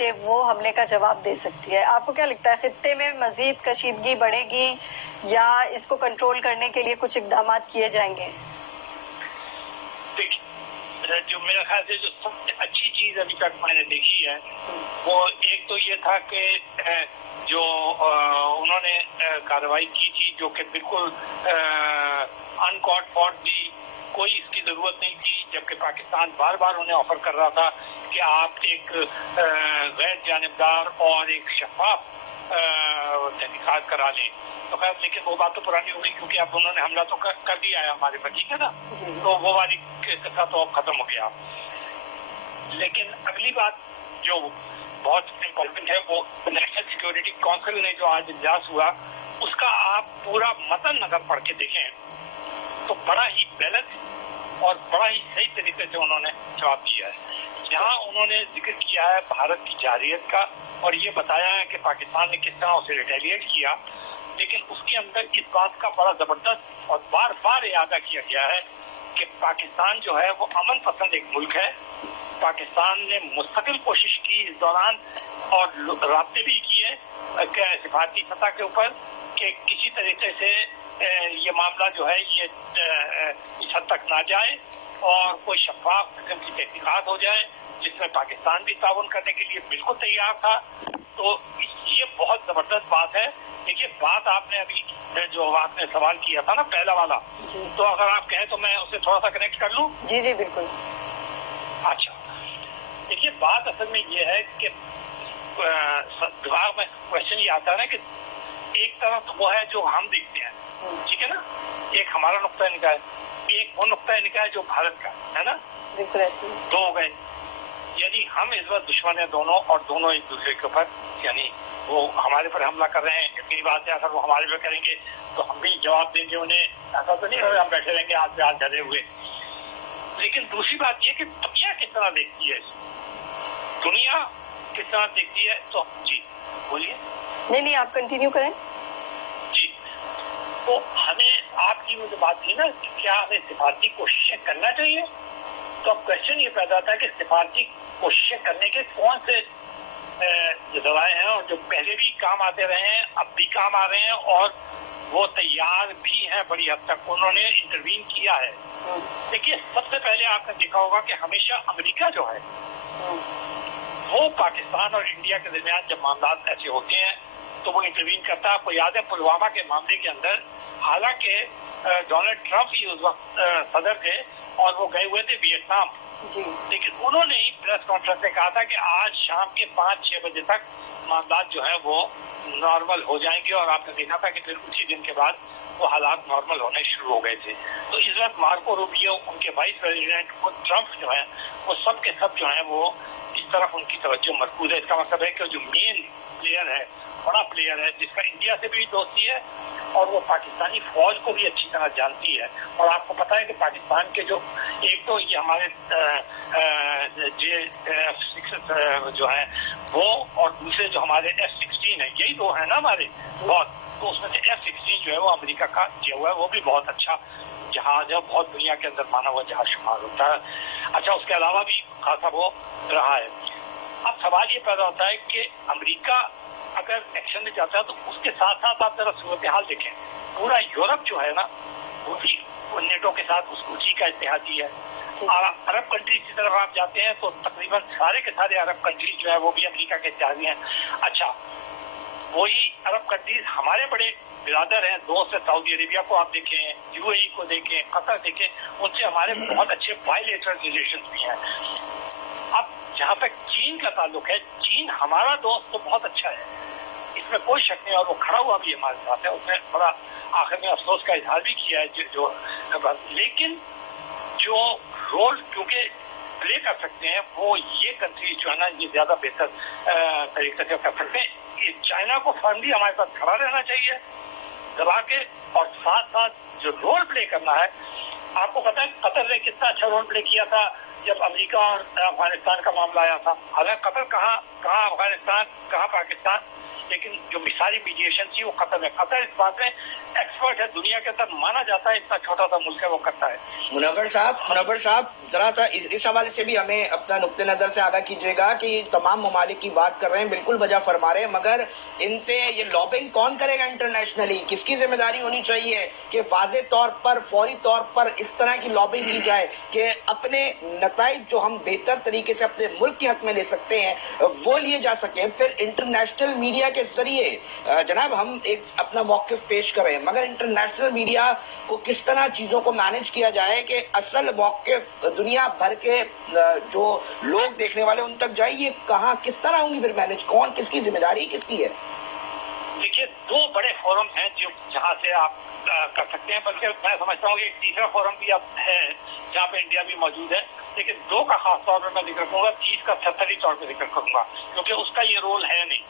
کہ وہ حملے کا جواب دے سکتی ہے. آپ کو کیا لگتا ہے خطے میں مزید کشیدگی بڑھے گی یا اس کو کنٹرول کرنے کے لیے کچھ اقدامات کیے جائیں گے؟ جو میرے خیال سے جو سب سے اچھی چیز ابھی تک میں نے دیکھی ہے وہ ایک تو یہ تھا کہ جو انہوں نے کارروائی کی تھی جو کہ بالکل انکاٹ فار دی، کوئی اس کی ضرورت نہیں تھی، جبکہ پاکستان بار بار انہیں آفر کر رہا تھا کہ آپ ایک غیر جانبدار اور ایک شفاف تحقیقات کرا لیں. تو خیر لیکن وہ بات تو پرانی ہو گئی کیونکہ اب انہوں نے حملہ تو کر دیا ہے ہمارے پر، ٹھیک ہے نا، تو وہ والی قصہ تو اب ختم ہو گیا. لیکن اگلی بات جو بہت امپورٹنٹ ہے وہ نیشنل سیکورٹی کونسل نے جو آج اجلاس ہوا اس کا آپ پورا متن اگر پڑھ کے دیکھیں تو بڑا ہی بیلنس اور بڑا ہی صحیح طریقے سے انہوں نے جواب دیا ہے. جہاں انہوں نے ذکر کیا ہے بھارت کی جارحیت کا اور یہ بتایا ہے کہ پاکستان نے کس طرح اسے ریٹیلیٹ کیا، لیکن اس کے اندر اس بات کا بڑا زبردست اور بار بار اعادہ کیا گیا ہے کہ پاکستان جو ہے وہ امن پسند ایک ملک ہے. پاکستان نے مستقل کوشش کی اس دوران اور رابطے بھی کیے سفارتی سطح کے اوپر کہ کسی طریقے سے یہ معاملہ جو ہے یہ اس حد تک نہ جائے اور کوئی شفاف قسم کی تحقیقات ہو جائے جس میں پاکستان بھی تعاون کرنے کے لیے بالکل تیار تھا. تو یہ بہت زبردست بات ہے. دیکھیے بات آپ نے ابھی جو آپ نے سوال کیا تھا نا پہلا والا، تو اگر آپ کہیں تو میں اسے تھوڑا سا کنیکٹ کر لوں. جی جی بالکل. اچھا دیکھیے بات اصل میں یہ ہے کہ دماغ میں کوشچن یہ آتا ہے نا کہ ایک طرف وہ ہے جو ہم دیکھتے ہیں، ٹھیک ہے نا، ایک ہمارا نقطۂ نگاہ ہے، ایک وہ نقطۂ نگاہ ہے جو بھارت کا ہے نا، دو ہو گئے. یعنی ہم اس وقت دشمن ہیں دونوں اور دونوں ایک دوسرے کے اوپر، یعنی وہ ہمارے پر حملہ کر رہے ہیں، اتنی بات ہے اگر وہ ہمارے پہ کریں گے تو ہم بھی جواب دیں گے انہیں. ایسا تو نہیں ہم بیٹھے رہیں گے ہاتھ پہ ہاتھ دھرے ہوئے. لیکن دوسری بات یہ کہ دنیا کس طرح دیکھتی ہے، دنیا کس طرح دیکھتی ہے. تو جی بولیے. نہیں آپ کنٹینیو کریں. جی تو ہمیں آپ کی وہ جو بات تھی نا کہ کیا ہمیں سفارتی کوششیں کرنا چاہیے، تو اب کوشچن یہ پیدا ہوتا ہے کہ سفارتی کوششیں کرنے کے کون سے جو ذرائع ہیں اور جو پہلے بھی کام آتے رہے ہیں اب بھی کام آ رہے ہیں اور وہ تیار بھی ہیں بڑی حد تک، انہوں نے انٹروین کیا ہے. دیکھیے سب سے پہلے آپ نے دیکھا ہوگا کہ ہمیشہ امریکہ جو ہے وہ پاکستان اور انڈیا کے درمیان جب معاملات ایسے ہوتے ہیں تو وہ انٹروین کرتا ہے. آپ کو یاد ہے پلوامہ کے معاملے کے اندر حالانکہ ڈونلڈ ٹرمپ ہی اس وقت صدر تھے اور وہ گئے ہوئے تھے ویتنام، لیکن انہوں نے ہی پریس کانفرنس میں کہا تھا کہ آج شام کے 5-6 بجے تک معاملات جو ہیں وہ نارمل ہو جائیں گے، اور آپ نے دیکھا تھا کہ پھر اسی دن کے بعد وہ حالات نارمل ہونے شروع ہو گئے تھے. تو اس وقت مارکو روبیو ان کے وائس پریزیڈنٹ ٹرمپ جو ہیں وہ سب کے سب جو ہیں وہ اس طرف ان کی توجہ مرکوز ہے. اس کا مطلب ہے کہ جو مین پلیئر ہے، بڑا پلیئر ہے جس کا انڈیا سے بھی دوستی ہے اور وہ پاکستانی فوج کو بھی اچھی طرح جانتی ہے. اور آپ کو پتا ہے کہ پاکستان کے جو ایک تو یہ ہمارے F-6 جو ہیں وہ اور دوسرے جو ہمارے F-16 ہیں، یہی دو ہیں نا ہمارے بہت. تو اس میں سے F-16 جو ہے وہ امریکہ کا کیا ہوا ہے، وہ بھی بہت اچھا جہاز ہے، بہت دنیا کے اندر مانا ہوا جہاز شمار ہوتا ہے. اچھا اس کے علاوہ بھی خاصا وہ رہا ہے. اب سوال یہ پیدا ہوتا ہے کہ امریکہ اگر ایکشن میں جاتا ہے تو اس کے ساتھ ساتھ آپ ذرا صورتحال دیکھیں، پورا یورپ جو ہے نا وہ بھی نیٹو کے ساتھ اسی کا اتحادی ہے. عرب کنٹریز کی طرف آپ جاتے ہیں تو تقریباً سارے کے سارے عرب کنٹریز جو ہے وہ بھی امریکہ کے اتحادی ہیں. اچھا وہی عرب کنٹریز ہمارے بڑے برادر ہیں، دوست ہیں، سعودی عربیہ کو آپ دیکھیں، UAE کو دیکھیں، قطر دیکھیں، ان سے ہمارے بہت اچھے بائیلیٹرل ریلیشنز بھی ہیں. اب جہاں تک چین کا تعلق ہے، چین ہمارا دوست تو بہت اچھا ہے، اس میں کوئی شک نہیں، اور وہ کھڑا ہوا بھی ہمارے ساتھ ہے. اس نے بڑا آخر میں افسوس کا اظہار بھی کیا ہے جو لیکن جو رول کیونکہ پلے کر سکتے ہیں وہ یہ کنٹری جو ہے نا یہ زیادہ بہتر طریقے سے کر سکتے ہیں. چائنا کو فرملی ہمارے ساتھ کھڑا رہنا چاہیے دبا کے، اور ساتھ ساتھ جو رول پلے کرنا ہے. آپ کو پتا ہے قطر نے کتنا اچھا رول پلے کیا تھا جب امریکہ اور افغانستان کا معاملہ آیا تھا. حالانکہ قطر کہاں افغانستان کہاں پاکستان، لیکن جو مثالی میڈیشن تھی وہ ختم ہے. قطر اس بات میں ایکسپرٹ ہے, دنیا کے اندر مانا جاتا ہے, اتنا چھوٹا سا ملک ہے وہ کرتا ہے. منور صاحب ذرا سا اس حوالے سے بھی ہمیں اپنا نقطۂ نظر سے آگاہ کیجیے گا کہ تمام ممالک کی بات کر رہے ہیں, بالکل وجہ فرما رہے ہیں, مگر ان سے یہ لابنگ کون کرے گا انٹرنیشنلی؟ کس کی ذمہ داری ہونی چاہیے کہ واضح طور پر فوری طور پر اس طرح کی لابنگ کی جائے کہ اپنے نتائج جو ہم بہتر طریقے سے اپنے ملک کے حق میں لے سکتے ہیں وہ لیے جا سکیں. پھر انٹرنیشنل میڈیا کے ذریعے جناب ہم ایک اپنا موقف پیش کریں, مگر انٹرنیشنل میڈیا کو کس طرح چیزوں کو مینج کیا جائے کہ اصل موقف دنیا بھر کے جو لوگ دیکھنے والے ان تک جائے, یہ کہاں کس طرح ہوں گی پھر مینج, کون کس کی ذمہ داری کس کی ہے؟ دیکھیے 2 بڑے فورم ہیں جہاں سے آپ کر سکتے ہیں, بلکہ میں سمجھتا ہوں کہ ایک تیسرا فورم بھی اب ہے جہاں پہ انڈیا بھی موجود ہے, لیکن 2 کا خاص طور پر میں ذکر کروں گا, 30 کا سرسری طور پہ ذکر کروں گا کیونکہ اس کا یہ رول ہے نہیں.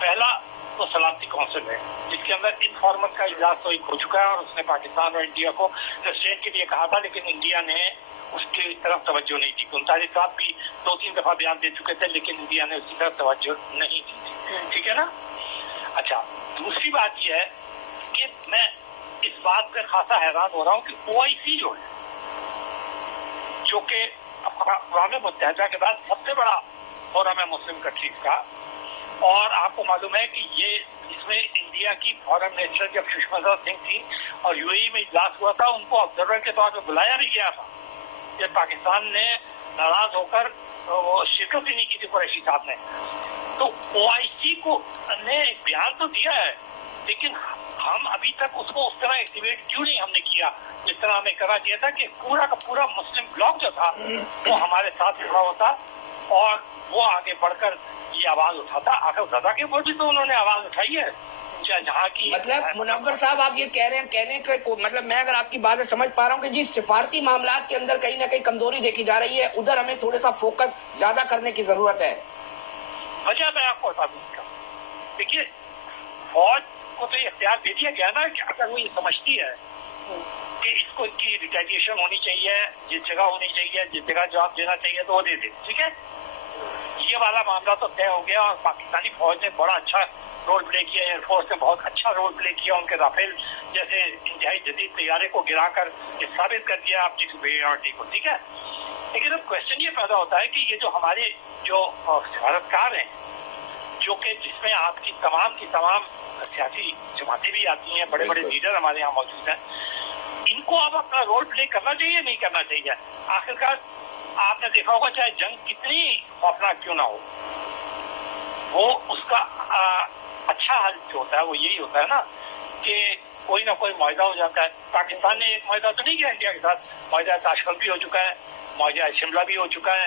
پہلا تو سلامتی کونسل ہے جس کے اندر انفارمل کا اجلاس تو ہو چکا ہے اور اس نے پاکستان اور انڈیا کو ریسٹرین کے لیے کہا تھا, لیکن انڈیا نے اس کی طرف توجہ نہیں دی. 39 صاحب بھی 2-3 دفعہ بیان دے چکے تھے لیکن انڈیا نے اس کی طرف توجہ نہیں دی تھی. ٹھیک ہے نا. اچھا, دوسری بات یہ ہے کہ میں اس بات پہ خاصا حیران ہو رہا ہوں کہ OIC جو ہے, جو کہ اقوام متحدہ کے بعد سب سے بڑا فورم ہے مسلم کنٹریز کا, اور آپ کو معلوم ہے کہ یہ اس میں انڈیا کی فارن منسٹر جب سشما سوراج سنگھ تھی اور UAE میں اجلاس ہوا تھا, ان کو آبزرور کے طور پہ بلایا بھی گیا تھا. جب پاکستان نے ناراض ہو کر شرکت ہی نہیں کی تھی قریشی صاحب نے, تو OIC کو نے ایک بیان تو دیا ہے, لیکن ہم ابھی تک اس کو اس طرح ایکٹیویٹ کیوں نہیں ہم نے کیا جس طرح ہمیں کرنا چاہیے تھا کہ پورا کا پورا مسلم بلاک جو تھا وہ ہمارے ساتھ کھڑا ہوتا اور وہ آگے بڑھ کر یہ آواز اٹھاتا. آخر غزہ کے اوپر بھی تو انہوں نے آواز اٹھائی ہے جہاں کی. مطلب منور صاحب آپ یہ کہہ رہے ہیں, کہنے کے مطلب میں اگر آپ کی باتیں سمجھ پا رہا ہوں کہ جی سفارتی معاملات کے اندر کہیں نہ کہیں کمزوری دیکھی جا رہی ہے, ادھر ہمیں تھوڑا سا فوکس زیادہ کرنے کی ضرورت ہے. وجہ میں آپ کو بتا دوں گا. دیکھیے فوج کو تو یہ اختیار دے دیا گیا نا کہ اگر وہ یہ سمجھتی ہے کہ اس کو اس کی ریٹیلیشن ہونی چاہیے, جس جگہ ہونی چاہیے, جس جگہ جواب دینا چاہیے تو وہ دے دے. ٹھیک ہے, یہ والا معاملہ تو طے ہو گیا اور پاکستانی فوج نے بڑا اچھا رول پلے کیا, ایئر فورس نے بہت اچھا رول پلے کیا, ان کے رافیل جیسے انتہائی جدید طیارے کو گرا کر یہ ثابت کر دیا اپنی سپیریورٹی کو. ٹھیک ہے, لیکن اب کوشچن یہ پیدا ہوتا ہے کہ یہ جو ہمارے جو سفارتکار ہیں, جو کہ جس میں آپ کی تمام سیاسی جماعتیں بھی آتی ہیں, بڑے بڑے لیڈر ہمارے یہاں موجود ہیں, ان کو اب اپنا رول پلے کرنا چاہیے نہیں کرنا چاہیے؟ آخرکار آپ نے دیکھا ہوگا چاہے جنگ کتنی خوفناک کیوں نہ ہو, وہ اس کا اچھا حل جو ہوتا ہے وہ یہی ہوتا ہے نا کہ کوئی نہ کوئی معاہدہ ہو جاتا ہے. پاکستان نے ایک معاہدہ تو نہیں کیا انڈیا کے ساتھ, معاہدہ تاشکند بھی ہو چکا ہے, معاہدہ شملہ بھی ہو چکا ہے,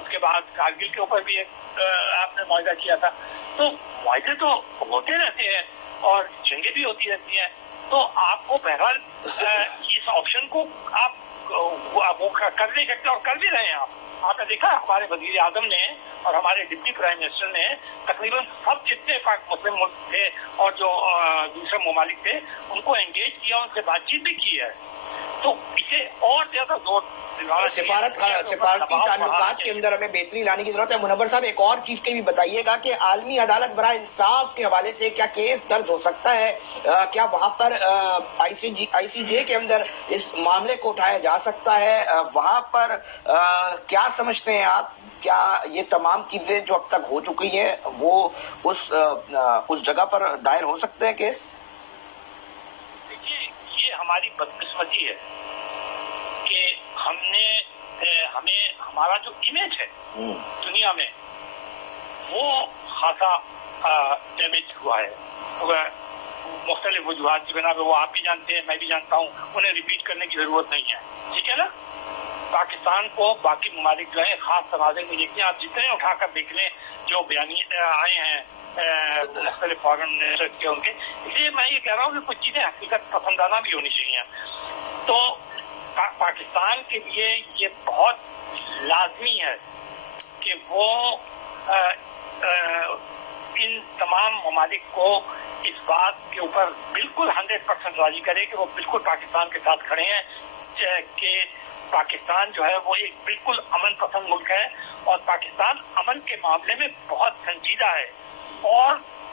اس کے بعد کارگل کے اوپر بھی ایک آپ نے معاہدہ کیا تھا. تو معاہدے تو ہوتے رہتے ہیں اور جنگیں بھی ہوتی رہتی ہیں. تو آپ کو بہرحال اس آپشن کو آپ وہ کر نہیں سکتے اور کر بھی رہے ہیں. آپ نے دیکھا ہمارے وزیر اعظم نے اور ہمارے ڈپٹی پرائم منسٹر نے تقریباً سب جتنے پاک مسلم ملک تھے اور جو دوسرے ممالک تھے ان کو انگیج کیا, ان سے بات چیت بھی کی ہے. تو اسے اور زیادہ زور سفارتی تعلقات کے اندر ہمیں بہتری لانے کی ضرورت ہے. منور صاحب ایک اور چیز کے بھی بتائیے گا کہ عالمی عدالت برائے انصاف کے حوالے سے کیا کیس درج ہو سکتا ہے, کیا وہاں پر ICJ کے اندر اس معاملے کو اٹھایا جا سکتا ہے, وہاں پر کیا سمجھتے ہیں آپ, کیا یہ تمام چیزیں جو اب تک ہو چکی ہیں وہ اس جگہ پر دائر ہو سکتے ہیں کیس؟ دیکھیے یہ ہماری بدقسمتی ہے کہ ہمیں ہمارا جو امیج ہے دنیا میں وہ خاصا ڈیمیج ہوا ہے مختلف وجوہات کی بنا پہ. وہ آپ بھی جانتے ہیں, میں بھی جانتا ہوں, انہیں ریپیٹ کرنے کی ضرورت نہیں ہے. ٹھیک ہے نا. پاکستان کو باقی ممالک جو ہے خاص تناظر میں دیکھتے ہیں, آپ جتنے اٹھا کر دیکھ لیں جو بیانی آئے ہیں مختلف فارن منسٹر کے ان کے. اس لیے میں یہ کہہ رہا ہوں کہ کچھ چیزیں حقیقت پسندانہ بھی ہونی چاہیے. تو پاکستان کے لیے یہ بہت لازمی ہے کہ وہ ان تمام ممالک کو اس بات کے اوپر بالکل 100% راضی کرے کہ وہ بالکل پاکستان کے ساتھ کھڑے ہیں کہ پاکستان جو ہے وہ ایک بالکل امن پسند ملک ہے اور پاکستان امن کے معاملے میں بہت سنجیدہ ہے. اور